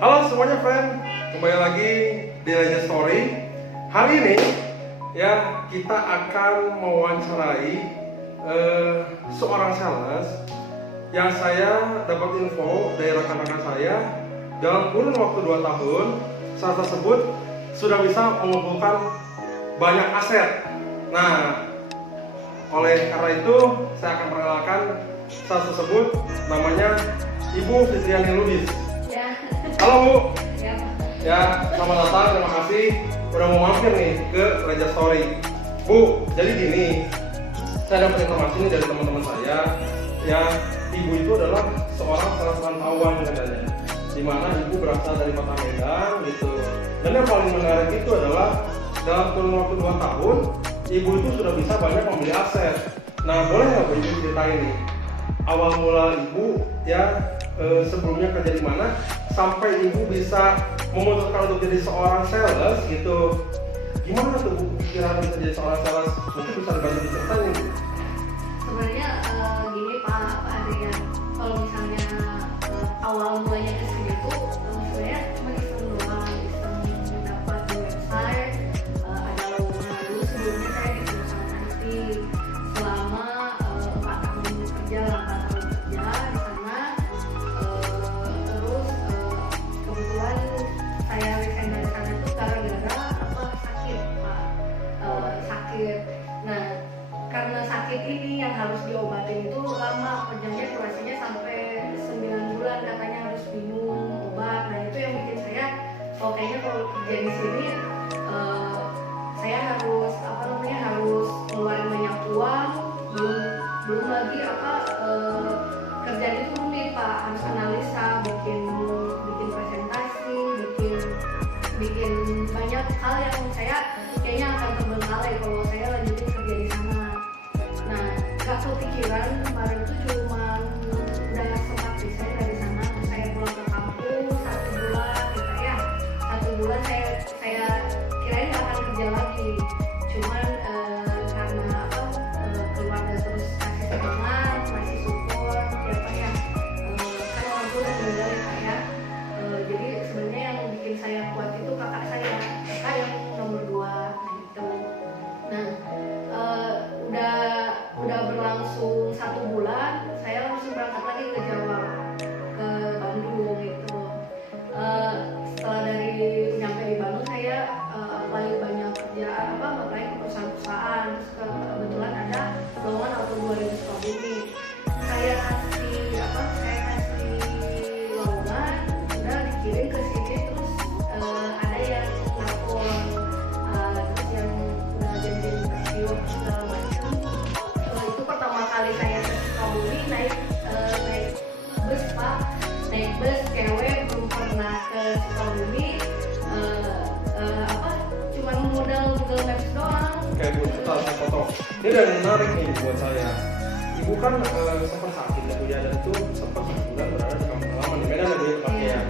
Halo semuanya friend, kembali lagi di Legend Story. Hari ini ya kita akan mewawancarai seorang sales yang saya dapat info dari rekan-rekan saya dalam kurun waktu 2 tahun sales tersebut sudah bisa mengumpulkan banyak aset. Nah, oleh karena itu saya akan perkenalkan sales tersebut, namanya Ibu Fitriani Lubis. Ya. Halo Bu. Ya. Ya, selamat datang. Terima kasih udah mau mampir nih ke Legend Story. Bu, jadi gini, saya dapat informasi nih dari teman-teman saya. Ya, ibu itu adalah seorang sales rantauan katanya. Dimana ibu berasal dari kota Medan gitu. Dan yang paling menarik itu adalah dalam kurun waktu 2 tahun, ibu itu sudah bisa banyak membeli aset. Nah, boleh nggak Bu Ibu ceritain nih awal mula ibu ya sebelumnya kerja di mana sampai ibu bisa memutuskan untuk jadi seorang sales gitu. Gimana tuh Bu pikiran bisa jadi seorang sales? Mungkin bisa dibantu diceritain Bu. Sebenarnya gini Pak Adrian, kalau misalnya awal mulanya ke sini tuh sebenarnya cuma iseng doang, iseng dapat di website, ada lowongan. Dulu sebelumnya saya di perusahaan IT selama 4 tahun kerja di sana. Terus kebetulan saya resign dari sana tuh gara-gara sakit Pak, sakit. Nah, karena sakit ini yang harus diobatin itu lama, panjangnya durasinya sampai 9 bulan katanya harus minum obat. Nah, itu yang bikin saya kayaknya kalau kerja di sini saya harus harus ngeluarin banyak uang, belum lagi kerjaan itu rumit Pak, harus analisa, bikin presentasi, bikin banyak hal yang saya kayaknya akan terbengkalai kalau saya lanjutin kerja di sana. Nah, gak kepikiran kemarin itu cuman udah sempat resign dari sana, terus saya pulang ke kampung 1 bulan gitu ya. 1 bulan saya kirain gak akan kerja lagi, cuman karena keluarga terus kasih semangat, masih support ya, kan orang tua udah meninggal ya Pak ya. Jadi sebenarnya yang bikin saya kuat itu kakak yang nomor 2 gitu. Nah, udah berlangsung 1 bulan, saya langsung berangkat lagi ke Jawa, ke Bandung gitu. Setelah dari nyampe di Bandung, saya apply banyak kerjaan, apply ke perusahaan-perusahaan. Terus kebetulan ada lowongan Auto 2000 Sukabumi. Saya kasih lowongan, udah dikirim ke sini, terus ada yang lapor, terus yang udah jadi interview segala macam. Itu pertama kali saya ke Sukabumi naik bus Pak, naik bus cewek, belum pernah ke Sukabumi, cuman modal Google Maps doang. Oke Bu, kita harus foto. Ini udah menarik nih buat saya. Ibu kan sempat sakit ya Bu ya, dan itu sempat 1 bulan berada di kampung halaman di Medan ya Bu ya tepatnya ya.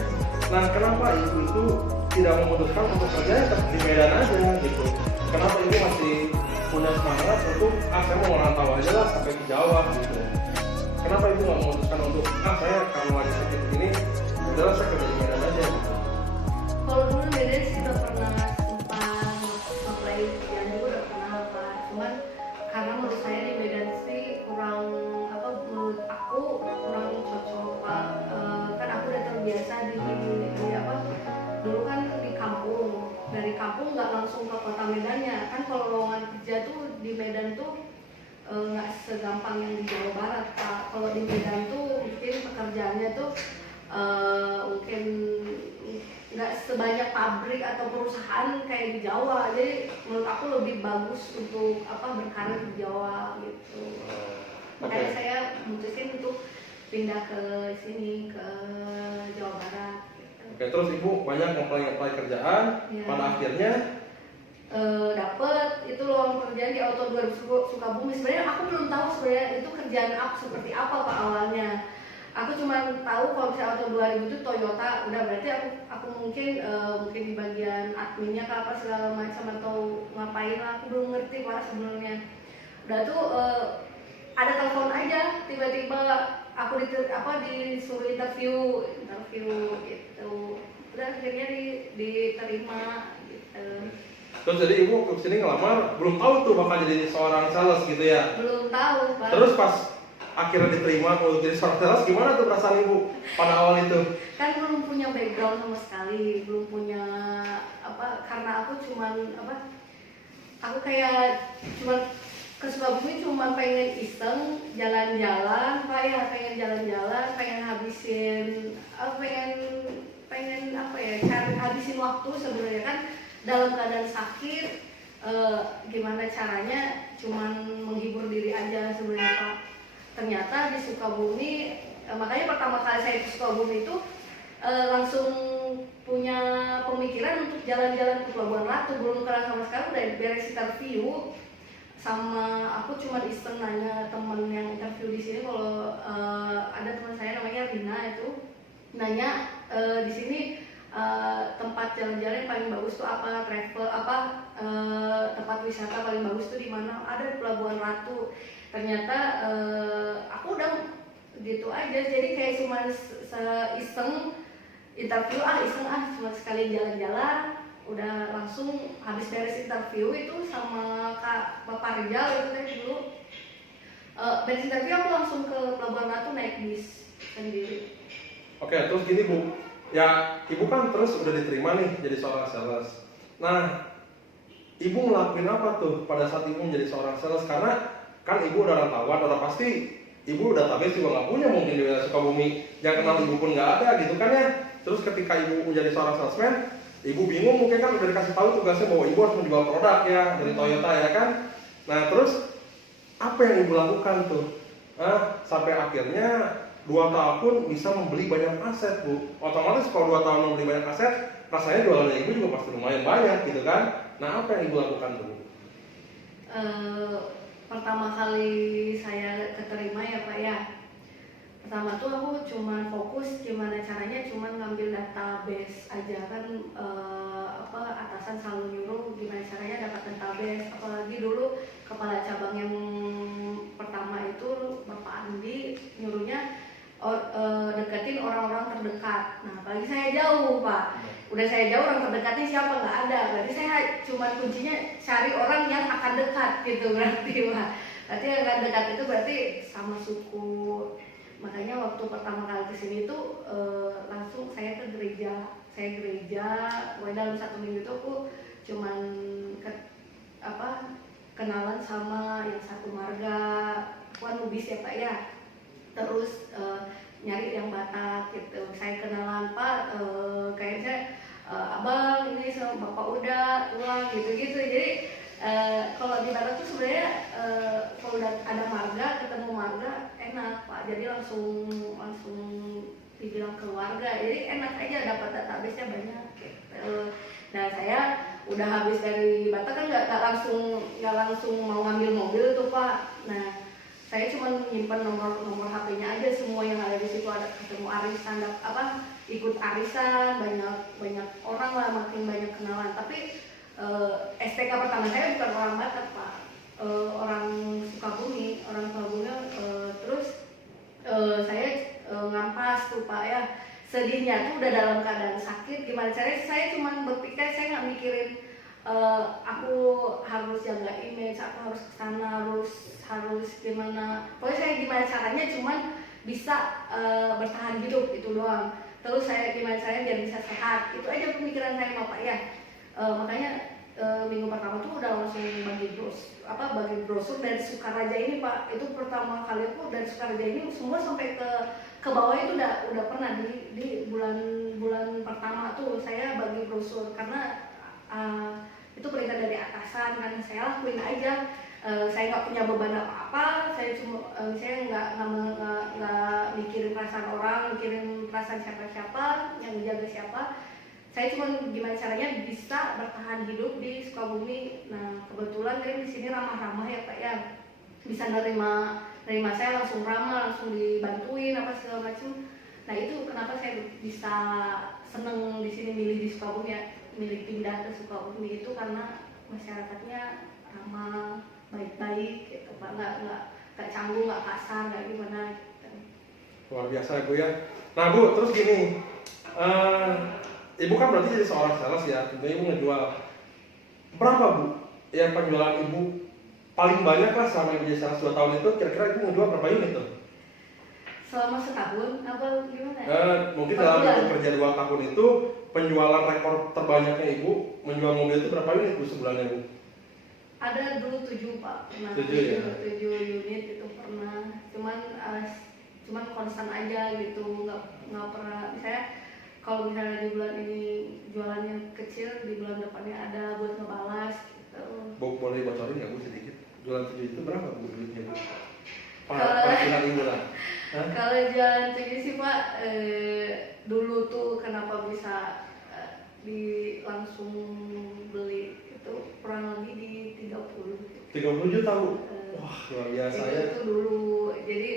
Nah, kenapa ibu itu tidak memutuskan untuk kerja tetap di Medan aja gitu? Kenapa ibu masih punya semangat untuk saya mau merantau aja lah sampai ke Jawa gitu? Kenapa ibu nggak memutuskan untuk saya karena lagi sakit begini, udahlah saya kerja di Medan aja gitu? Kalau dulu Medan sih udah pernah sempat apply kerjaan juga udah pernah Pak, cuman karena menurut saya di Medan sih kurang menurut aku kurang cocok Pak. Kan aku udah terbiasa di dulu kan di kampung, dari kampung nggak langsung ke kota Medannya kan. Kalau lowongan kerja tuh di Medan tuh nggak segampang yang di Jawa Barat Pak. Kalau di Medan tuh mungkin pekerjaannya tuh mungkin nggak sebanyak pabrik atau perusahaan kayak di Jawa. Jadi menurut aku lebih bagus untuk berkarir di Jawa gitu. Makanya saya memutuskan untuk pindah ke sini, ke Jawa Barat gitu. Oke, terus ibu banyak apply kerjaan ya. Pada akhirnya dapet itu lowongan pekerjaan di Auto 2000 Sukabumi. Sebenarnya aku belum tahu sebenarnya itu kerjaan seperti apa Pak awalnya. Aku cuma tahu kalau misalnya Auto 2000 itu Toyota, udah berarti aku mungkin di bagian adminnya apa segala macam atau ngapain lah, aku belum ngerti Pak sebenarnya. Udah tuh ada telepon aja tiba-tiba aku disuruh interview gitu. udah akhirnya diterima gitu. Terus jadi ibu waktu kesini ngelamar belum tahu tuh bakal jadi seorang sales gitu ya? Belum tahu Pak. Terus pas akhirnya diterima kalau jadi seorang sales, gimana tuh perasaan ibu pada awal itu? Kan belum punya background sama sekali, belum punya karena aku cuman aku kayak cuman ke Sukabumi cuma pengen iseng jalan-jalan Pak ya, pengen jalan-jalan, pengen habisin pengen cari habisin waktu sebenarnya kan dalam keadaan sakit. Gimana caranya cuman menghibur diri aja sebenarnya Pak. Ternyata di Sukabumi, makanya pertama kali saya ke Sukabumi itu langsung punya pemikiran untuk jalan-jalan ke Pelabuhan Ratu. Belum kenal sama sekali, udah beres interview sama aku cuma iseng nanya temen yang interview di sini. Kalau ada teman saya namanya Rina itu nanya di sini tempat jalan-jalan yang paling bagus tuh apa, tempat wisata paling bagus tuh di mana? Ada di Pelabuhan Ratu. Ternyata aku udah gitu aja, jadi kayak cuma iseng interview cuma sekali jalan-jalan, udah langsung habis beres interview itu sama Bapak Rizal itu kan dulu beres interview aku langsung ke Pelabuhan Ratu naik bis sendiri. Oke, terus gini Bu, ya ibu kan terus udah diterima nih jadi seorang sales. Nah, ibu ngelakuin apa tuh pada saat ibu menjadi seorang sales? Karena kan ibu udah rantauan, udah pasti ibu database juga nggak punya mungkin di wilayah Sukabumi, yang kenal ibu pun nggak ada gitu kan ya. Terus ketika ibu menjadi seorang salesman, ibu bingung mungkin kan udah dikasih tahu tugasnya bahwa ibu harus menjual produk ya dari Toyota ya kan. Nah terus apa yang ibu lakukan tuh? Sampai akhirnya 2 tahun bisa membeli banyak aset Bu. Otomatis kalau 2 tahun membeli banyak aset, rasanya jualannya ibu juga pasti lumayan banyak gitu kan. Nah apa yang ibu lakukan tuh? Pertama kali saya keterima ya Pak ya, pertama tuh aku cuma fokus gimana caranya cuma ngambil database aja kan. Atasan selalu nyuruh gimana caranya dapat database, apalagi dulu kepala cabang yang pertama itu Bapak Andi nyuruhnya deketin orang-orang terdekat. Nah apalagi saya jauh Pak, udah saya jauh, orang terdekatnya siapa, nggak ada. Berarti saya cuma kuncinya cari orang yang akan dekat gitu berarti Pak. Berarti yang akan dekat itu berarti sama suku. Makanya waktu pertama kali kesini tuh langsung saya ke gereja. Dalam 1 minggu itu aku cuman kenalan sama yang satu marga, aku kan Lubis ya Pak ya. Terus nyari yang Batak gitu. Saya kenalan Pak, kayaknya abang ini sama bapak udah pulang gitu-gitu. Jadi kalau di Batak tuh sebenarnya kalau udah ada marga, ketemu marga enak Pak. Jadi langsung dibilang keluarga. Jadi enak aja, dapat database-nya banyak gitu. Nah saya udah habis dari Batak kan nggak langsung mau ngambil mobil tuh Pak. Nah saya cuma nyimpan nomor HP-nya aja, semua yang ada di situ. Ada ketemu arisan, ikut arisan, banyak orang lah, makin banyak kenalan. Tapi STK pertama saya bukan orang Batak Pak, orang Sukabumi. Terus saya ngampas tuh Pak ya. Sedihnya tuh udah dalam keadaan sakit, gimana caranya saya cuma berpikir, saya nggak mikirin aku harus jaga image, aku harus kesana, harus gimana. Pokoknya saya gimana caranya cuman bisa bertahan hidup itu doang. Terus saya gimana caranya biar bisa sehat, itu aja pemikiran saya Pak ya. Makanya minggu pertama tuh udah langsung bagi brosur dari Sukaraja ini Pak. Itu pertama kali aku dari Sukaraja ini semua sampai ke bawah itu udah pernah di bulan pertama tuh saya bagi brosur karena itu perintah dari atasan kan. Saya lakuin aja. Saya nggak punya beban apa-apa. Saya nggak mikirin perasaan orang, mikirin perasaan siapa yang menjaga siapa. Saya cuma gimana caranya bisa bertahan hidup di Sukabumi. Nah kebetulan kan di sini ramah-ramah ya Pak ya, bisa nerima saya langsung ramah, langsung dibantuin apa segala macam. Nah itu kenapa saya bisa seneng di sini, milih di Sukabumi ya, milih pindah ke Sukabumi itu karena masyarakatnya ramah, baik-baik gitu Pak, nggak canggung, nggak kasar, nggak gimana gitu. Luar biasa Bu ya. Nah Bu, terus gini, ibu kan berarti jadi seorang sales ya, tentunya ibu ngejual. Berapa bu? Ya penjualan ibu paling banyak lah selama ibu jadi sales 2 tahun itu, kira-kira ibu ngejual berapa unit tuh? Selama setahun apa gimana? Mungkin Per dalam bulan. itu kerja 2 tahun itu penjualan rekor terbanyaknya ibu menjual mobil itu berapa unit bu sebulannya bu? Ada dulu 7 Pak, pernah 7 ya? 7 unit itu pernah, cuman konstan aja gitu, nggak pernah misalnya kalau misalnya di bulan ini jualannya kecil, di bulan depannya ada buat ngebalas gitu. Bu, boleh bocorin nggak bu sedikit? Jualan 7 itu berapa bu duitnya bu? Kalau- Penghasilan ibu lah. Hah? Kalau jualan tinggi sih Pak, dulu tuh kenapa bisa langsung beli itu kurang lebih di 30 gitu. 30 juta bu? Eh, Wah luar biasa ya. itu dulu, jadi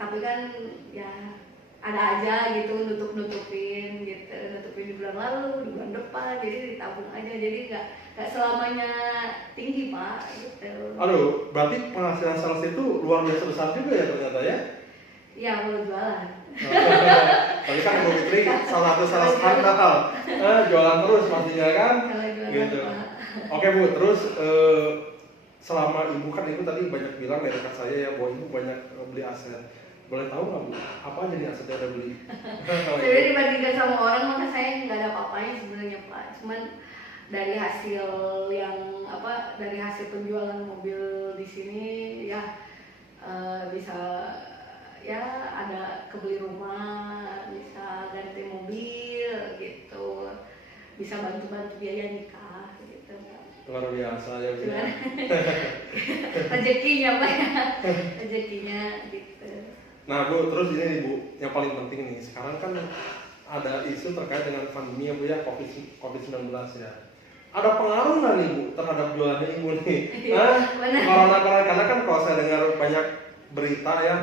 tapi kan ya ada aja gitu nutupin di bulan lalu, di bulan depan, jadi ditabung aja, jadi nggak selamanya tinggi Pak gitu. Aduh, berarti penghasilan sales itu luar biasa besar juga ya ternyata ya? Iya kalau jualan. Tapi kan Ibu Fitri salah satu sales handal, jualan terus pastinya kan? Kalau jualan Gitu. Pak. Oke bu, terus selama ibu kan ibu tadi banyak bilang dari dekat saya ya bahwa ibu banyak beli aset. Boleh tahu nggak bu, apa aja nih aset yang udah beli? Sebenarnya dibandingkan sama orang maka saya nggak ada apa-apanya sebenarnya Pak. Cuman dari hasil dari hasil penjualan mobil di sini ya bisa ya ada kebeli rumah, bisa ganti mobil gitu, bisa bantu-bantu biaya nikah gitu. Luar biasa ya bu. Cuman rezekinya Pak ya, rezekinya gitu. Nah bu, terus ini nih bu, yang paling penting nih, sekarang kan ada isu terkait dengan pandemi ya bu ya, COVID-19 ya. Ada pengaruh nggak nih bu terhadap jualannya ibu nih? Corona, karena kan kalau saya dengar banyak berita ya,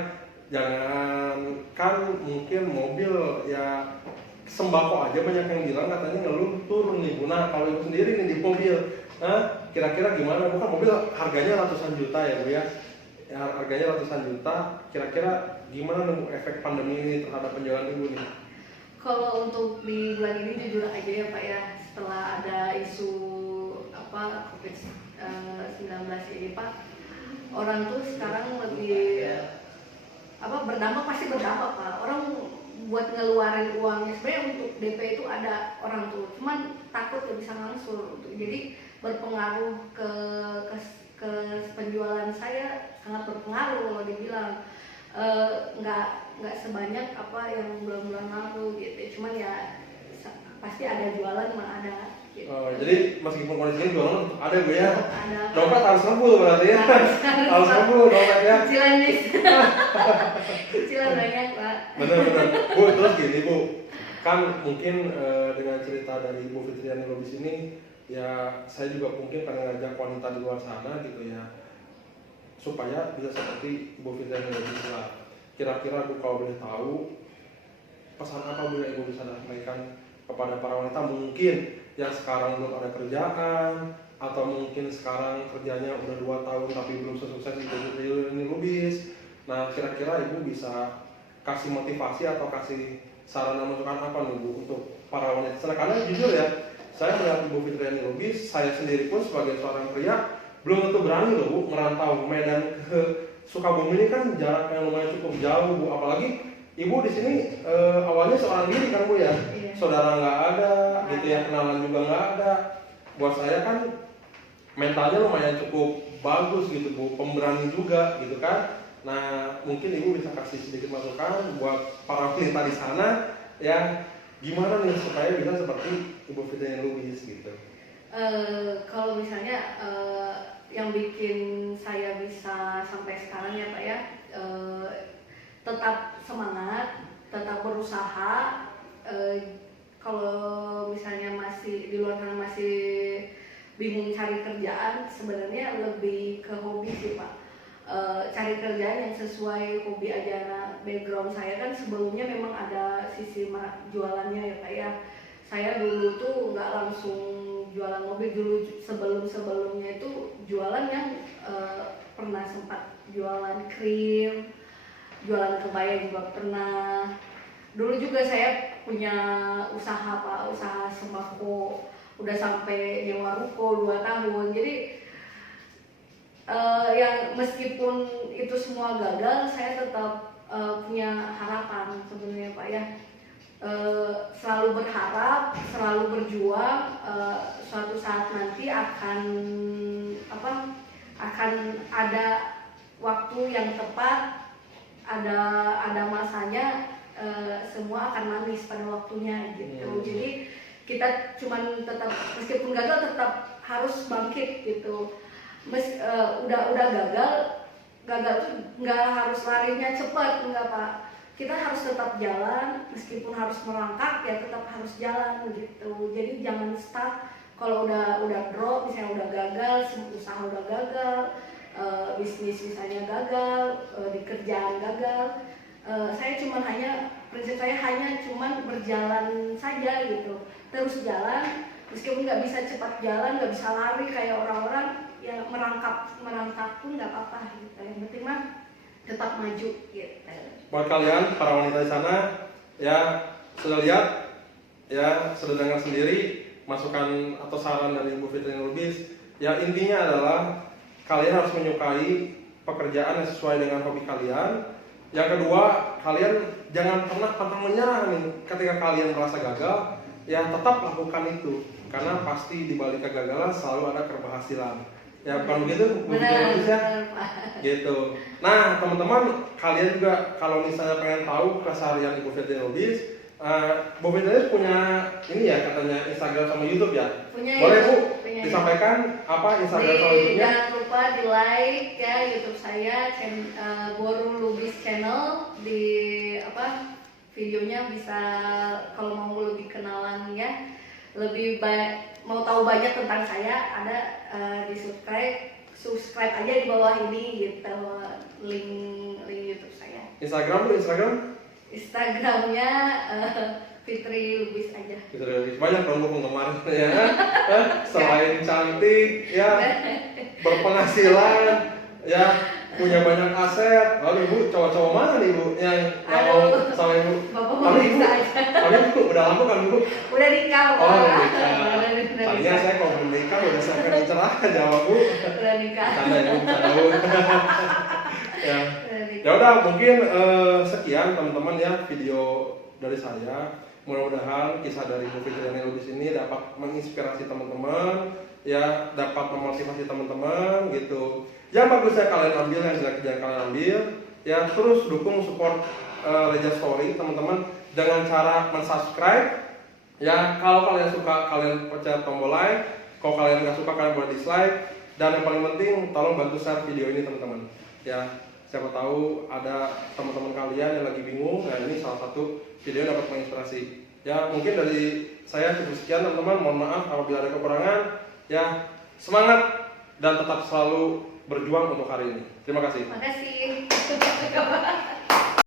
jangankan mungkin mobil ya, sembako aja banyak yang bilang katanya ngeluh turun nih bu. Nah kalau ibu sendiri nih di mobil, kira-kira gimana bu? Kan mobil harganya ratusan juta ya bu ya, harganya ratusan juta, kira-kira gimana nih bu efek pandemi ini terhadap penjualan ibu nih? Kalau untuk di bulan ini jujur aja ya Pak ya, setelah ada isu COVID-19 ini Pak, orang tuh sekarang lebih berdampak, pasti berdampak Pak. Orang buat ngeluarin uangnya sebenarnya untuk DP itu ada orang tuh, cuman takut gak bisa ngangsur, jadi berpengaruh ke penjualan saya, sangat berpengaruh kalau dibilang. Nggak sebanyak apa yang bulan-bulan lalu gitu, cuman ya pasti ada jualan mah ada gitu. Oh, jadi meskipun kondisinya jualan tetap ada bu ya? Ada. Dompet harus ngebul berarti ya? Harus ngebul dompet ya? Cicilan nih. Cicilan banyak Pak. Bener-bener. Bu, terus gini bu, kan mungkin dengan cerita dari Ibu Fitriani Lubis ini, ya saya juga mungkin pengen ngajak wanita di luar sana gitu ya, supaya bisa seperti Ibu Fitriani Lubis lah. Kira-kira Bu kalau boleh tahu, pesan apa Bu yang Ibu bisa sampaikan kepada para wanita mungkin yang sekarang belum ada kerjaan, atau mungkin sekarang kerjanya udah 2 tahun tapi belum sukses Ibu Fitriani Lubis. Nah kira-kira Ibu bisa kasih motivasi atau kasih saran dan masukan apa nih Bu untuk para wanita sana? Karena jujur ya, saya melihat Ibu Fitriani Lubis, saya sendiri pun sebagai seorang pria belum tentu berani loh Bu merantau Medan ke Sukabumi. Ini kan jarak yang lumayan cukup jauh Bu, apalagi Ibu di sini awalnya seorang diri kan Bu ya, Iya. saudara nggak ada, gitu ya, kenalan juga nggak ada. Buat saya kan mentalnya lumayan cukup bagus gitu Bu, pemberani juga gitu kan. Nah mungkin Ibu bisa kasih sedikit masukan buat para wanita di sana ya, gimana nih supaya bisa seperti Ibu Fitriani Lubis gitu. Kalau misalnya yang bikin saya bisa sampai sekarang ya Pak ya, tetap semangat, tetap berusaha. Kalau misalnya masih di luar sana masih bingung cari kerjaan, sebenarnya lebih ke hobi sih Pak. Cari kerjaan yang sesuai hobi aja. Nah, background saya kan sebelumnya memang ada sisi jualannya ya Pak ya. Saya dulu tuh nggak langsung jualan mobil, dulu sebelumnya itu jualan yang pernah sempat jualan krim, jualan kebaya juga pernah, dulu juga saya punya usaha Pak, usaha sembako, udah sampai nyewa ruko 2 tahun. Jadi yang meskipun itu semua gagal, saya tetap punya harapan sebenarnya Pak ya. Selalu berharap, selalu berjuang, suatu saat nanti akan ada waktu yang tepat, ada masanya, semua akan manis pada waktunya gitu. Jadi kita cuman tetap, meskipun gagal tetap harus bangkit gitu. Udah gagal tuh nggak harus larinya cepat, enggak Pak. Kita harus tetap jalan, meskipun harus merangkak ya tetap harus jalan gitu. Jadi jangan stuck. Kalau udah drop, misalnya udah gagal, usaha udah gagal, bisnis misalnya gagal, di kerjaan gagal, prinsip saya hanya cuman berjalan saja gitu. Terus jalan, meskipun nggak bisa cepat jalan, nggak bisa lari kayak orang-orang, ya merangkak pun nggak apa-apa gitu. Yang penting mah tetap maju gitu. Buat kalian para wanita di sana, ya sudah lihat, ya sudah dengar sendiri masukan atau saran dari Ibu Fitri Lubis. Ya intinya adalah kalian harus menyukai pekerjaan yang sesuai dengan hobi kalian. Yang kedua, kalian jangan pernah pantang menyerah nih ketika kalian merasa gagal. Ya tetap lakukan itu, karena pasti di balik kegagalan selalu ada keberhasilan. Ya bukan begitu? Benar, gitu. Nah teman-teman, kalian juga kalau misalnya pengen tahu keseharian Ibu Fitri Lubis, Bu Fitri punya ini ya katanya Instagram sama YouTube ya? Punya. Boleh Bu punya, disampaikan apa Instagram sama YouTube-nya? Jangan lupa di like ya YouTube saya, Boru Lubis Channel. Di videonya bisa, kalau mau lebih kenalan ya, lebih mau tahu banyak tentang saya, ada di subscribe aja di bawah ini gitu, link YouTube saya. Instagram Bu, Instagramnya Fitri Lubis aja. Fitri Lubis, banyak dong Bu penggemar ya. Selain cantik ya, berpenghasilan ya, punya banyak aset. Lalu Ibu cowok-cowok mana nih Bu yang mau sama Ibu? Bapak bisa aja. Tapi Ibu udah lama kan Bu? Udah nikah. Oh udah nikah. Tadinya saya kalau belum nikah udah saya akan cerah jawab Bu. Udah nikah. Canda Bu. Ya. Ya udah mungkin sekian teman-teman ya video dari saya. Mudah-mudahan kisah dari Bu Fitri Lubis ini dapat menginspirasi teman-teman, ya dapat memotivasi teman-teman gitu. Yang bagusnya kalian ambil, yang jelek-jelek kalian ambil, ya terus dukung support Reja Story teman-teman dengan cara mensubscribe. Ya kalau kalian suka kalian pencet tombol like, kalau kalian nggak suka kalian boleh dislike, dan yang paling penting tolong bantu share video ini teman-teman. Ya siapa tahu ada teman-teman kalian yang lagi bingung, nah ini salah satu video yang dapat menginspirasi. Ya mungkin dari saya cukup sekian teman-teman, mohon maaf apabila ada kekurangan. Ya semangat dan tetap selalu berjuang untuk hari ini. Terima kasih. Terima kasih.